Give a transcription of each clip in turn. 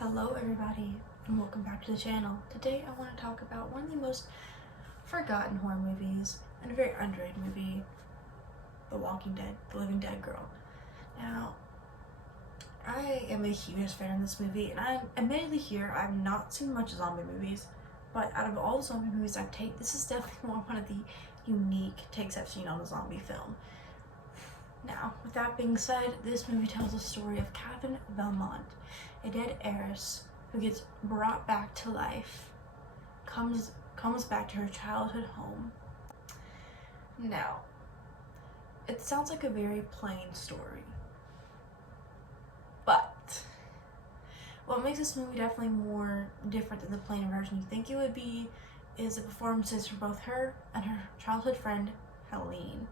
Hello everybody and welcome back to the channel. Today I want to talk about one of the most forgotten horror movies and a very underrated movie, The Walking Dead, The Living Dead Girl. Now, I am a huge fan of this movie, and I'm admittedly here, I've not seen much zombie movies, but out of all the zombie movies I've taken, this is definitely one of the unique takes I've seen on a zombie film. Now, with that being said, this movie tells the story of Catherine Belmont, a dead heiress who gets brought back to life, comes back to her childhood home. Now, it sounds like a very plain story, but what makes this movie definitely more different than the plain version you think it would be is the performances from both her and her childhood friend, Helene.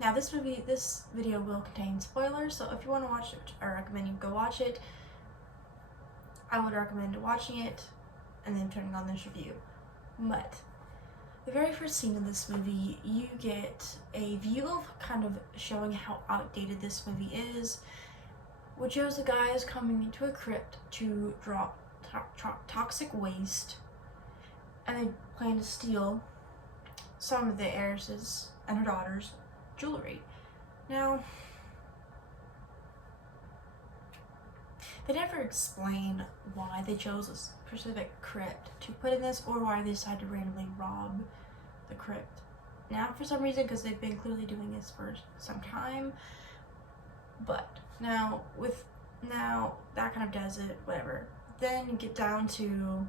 Now this video will contain spoilers, so if you want to watch it, I recommend you go watch it. I would recommend watching it and then turning on this review. But the very first scene of this movie, you get a view of kind of showing how outdated this movie is, which shows the guys coming into a crypt to drop toxic waste, and they plan to steal some of the heiresses and her daughters' jewelry. Now, they never explain why they chose a specific crypt to put in this, or why they decided to randomly rob the crypt. Now, for some reason, because they've been clearly doing this for some time, but now that kind of does it, whatever. Then you get down to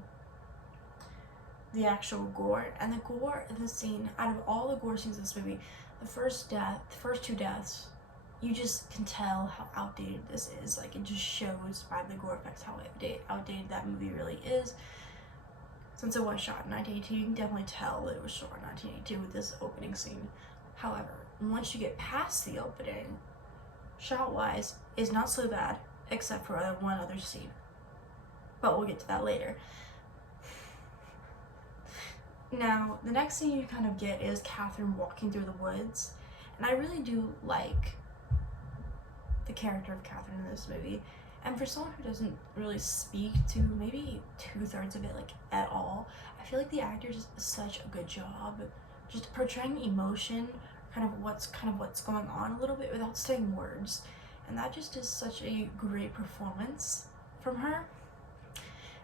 the actual gore, and the gore in the scene, out of all the gore scenes in this movie, the first two deaths, you just can tell how outdated this is. Like, it just shows by the gore effects how outdated that movie really is. Since it was shot in 1982, you can definitely tell that it was shot in 1982 with this opening scene. However, once you get past the opening, shot-wise, is not so bad, except for one other scene. But we'll get to that later. Now, the next thing you kind of get is Catherine walking through the woods, and I really do like the character of Catherine in this movie. And for someone who doesn't really speak to maybe 2/3 of it like at all, I feel like the actor does such a good job just portraying emotion, kind of what's going on a little bit without saying words, and that just is such a great performance from her.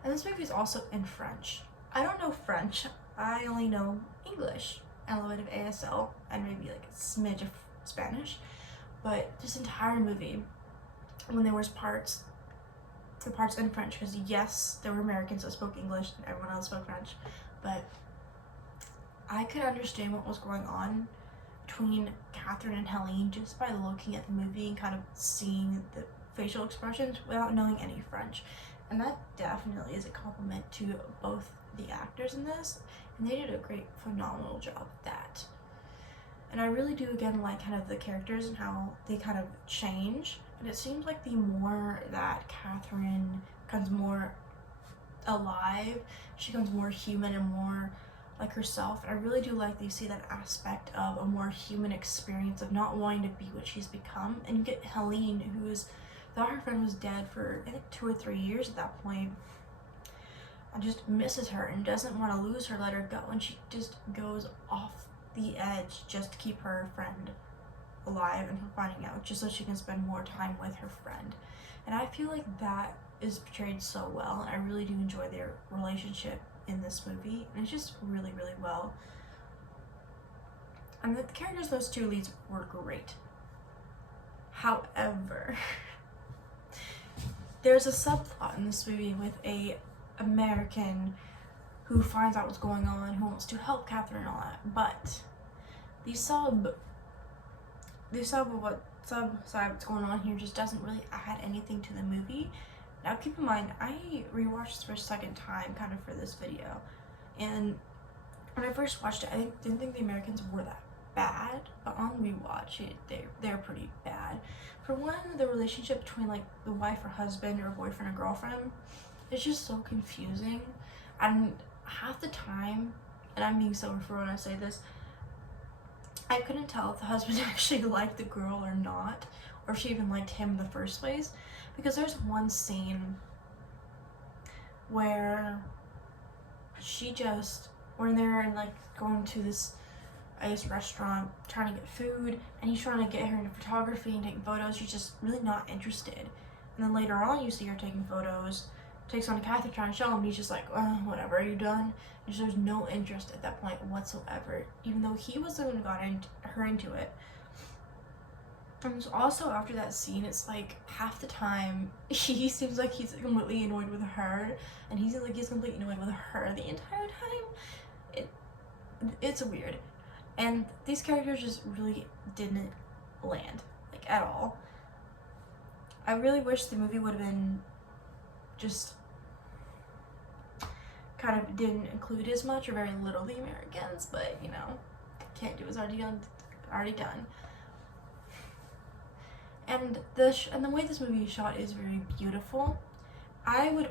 And this movie is also in French. I don't know French. I only know English and a little bit of ASL and maybe like a smidge of Spanish, but this entire movie, when there was the parts in French, because yes, there were Americans that spoke English and everyone else spoke French, but I could understand what was going on between Catherine and Helene just by looking at the movie and kind of seeing the facial expressions without knowing any French. And that definitely is a compliment to both the actors in this, and they did a great, phenomenal job of that. And I really do, again, like kind of the characters and how they kind of change, and it seems like the more that Catherine becomes more alive, she becomes more human and more like herself. And I really do like that you see that aspect of a more human experience of not wanting to be what she's become. And you get Helene, who's thought her friend was dead for, I think, 2 or 3 years at that point, and just misses her and doesn't want to lose her, let her go, and she just goes off the edge just to keep her friend alive and from finding out, just so she can spend more time with her friend. And I feel like that is portrayed so well, and I really do enjoy their relationship in this movie, and it's just really, really well. And the characters, those two leads, were great. However, there's a subplot in this movie with a American who finds out what's going on, who wants to help Catherine and all that, but the side what's going on here just doesn't really add anything to the movie. Now keep in mind, I rewatched this for a second time kind of for this video, and when I first watched it, I didn't think the Americans were that bad, but on rewatch they're pretty bad. For one, the relationship between like the wife or husband or boyfriend or girlfriend is just so confusing, and half the time, and I'm being so referral when I say this, I couldn't tell if the husband actually liked the girl or not, or she even liked him in the first place. Because there's one scene where when they're like going to this, I guess, restaurant trying to get food, and he's trying to get her into photography and taking photos. She's just really not interested. And then later on, you see her taking photos, takes on Catherine trying to show him, and he's just like, whatever, are you done? And there's no interest at that point whatsoever, even though he was the one who got her into it. And also after that scene, it's like half the time he seems like he's completely annoyed with her, and he seems like he's completely annoyed with her the entire time. It's weird, and these characters just really didn't land, like, at all. I really wish the movie would have been just kind of didn't include as much or very little the Americans, but you know, can't do, it's already done. And the way this movie is shot is very beautiful. I would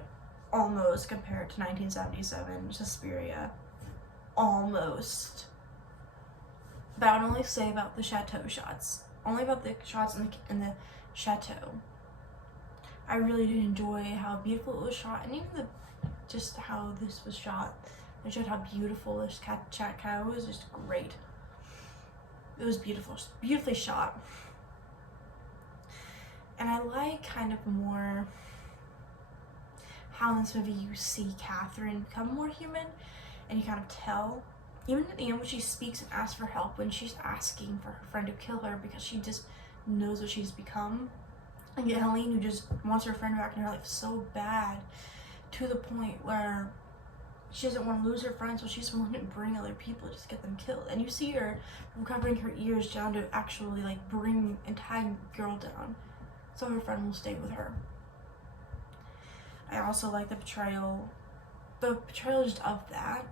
almost compare it to 1977 Suspiria, almost. But I would only say about the chateau shots, only about the shots in the chateau. I really did enjoy how beautiful it was shot, and even just how this was shot. It showed how beautiful this chateau was. Just great. It was beautiful, beautifully shot. And I like kind of more how in this movie you see Catherine become more human, and you kind of tell, even at the end when she speaks and asks for help, when she's asking for her friend to kill her because she just knows what she's become. And yet Helene, who just wants her friend back in her life so bad, to the point where she doesn't want to lose her friend, so she's willing to bring other people to just get them killed. And you see her from covering her ears down to actually like bring and tie the girl down so her friend will stay with her. I also like the portrayal just of that,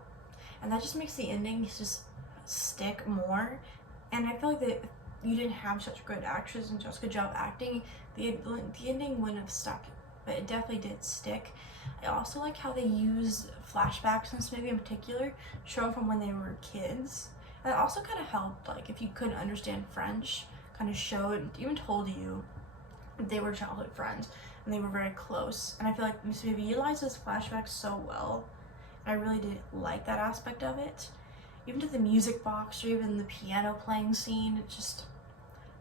and that just makes the ending just stick more. And I feel like that if you didn't have such good actors and such a good job acting, the ending wouldn't have stuck, but it definitely did stick. I also like how they use flashbacks in this movie in particular, shown from when they were kids. And it also kind of helped, like, if you couldn't understand French, kind of show it, even told you they were childhood friends and they were very close. And I feel like this movie utilizes flashbacks so well. I really did like that aspect of it. Even to the music box or even the piano playing scene, it's just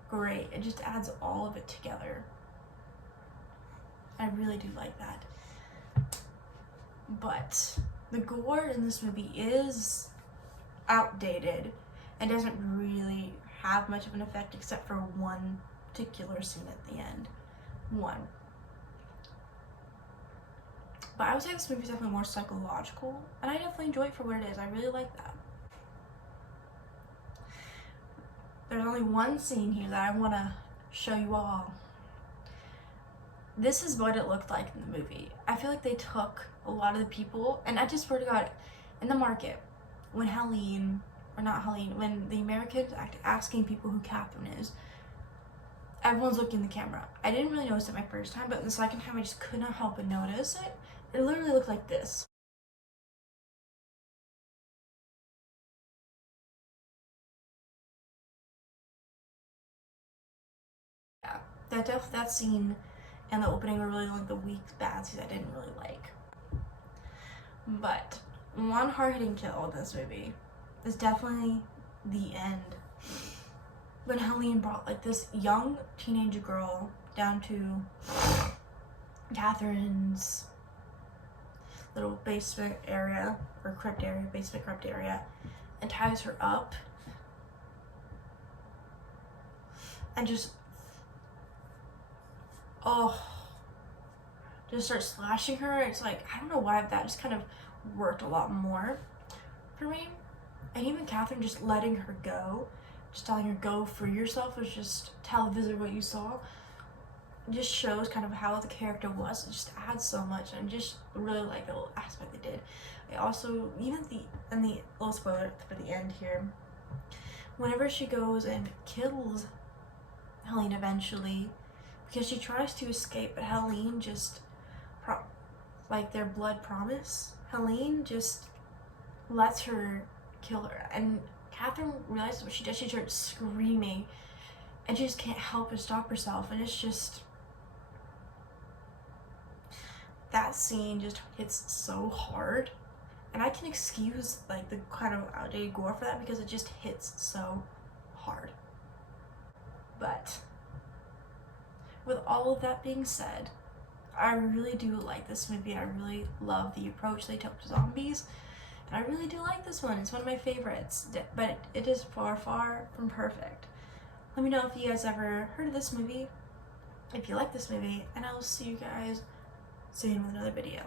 great. It just adds all of it together. I really do like that. But the gore in this movie is outdated and doesn't really have much of an effect except for one particular scene at the end. One. But I would say this movie is definitely more psychological, and I definitely enjoy it for what it is. I really like that. There's only one scene here that I want to show you all. This is what it looked like in the movie. I feel like they took a lot of the people, and I just swear to God, in the market, when when the Americans act asking people who Catherine is, everyone's looking at the camera. I didn't really notice it my first time, but the second time I just could not help but notice it. It literally looked like this. Yeah, that scene and the opening were really like the weak, bad scenes I didn't really like. But one hard-hitting kill in this movie is definitely the end. When Helene brought like this young teenage girl down to Catherine's little basement area, or basement crypt area, and ties her up and just starts slashing her. It's like, I don't know why, that just kind of worked a lot more for me. And even Catherine just letting her go, just telling her, go free yourself, was just tell the visitor what you saw. It just shows kind of how the character was. It just adds so much, and I just really like the little aspect they did. I also, even the little spoiler for the end here, whenever she goes and kills Helene eventually, because she tries to escape, but Helene just, like their blood promise, Helene just lets her kill her. And Catherine realizes what she does. She starts screaming, and she just can't help but stop herself, and it's just, that scene just hits so hard. And I can excuse like the kind of outdated gore for that because it just hits so hard. But with all of that being said, I really do like this movie. I really love the approach they took to zombies. And I really do like this one. It's one of my favorites. But it is far, far from perfect. Let me know if you guys ever heard of this movie, if you like this movie, and I will see you guys soon with another video.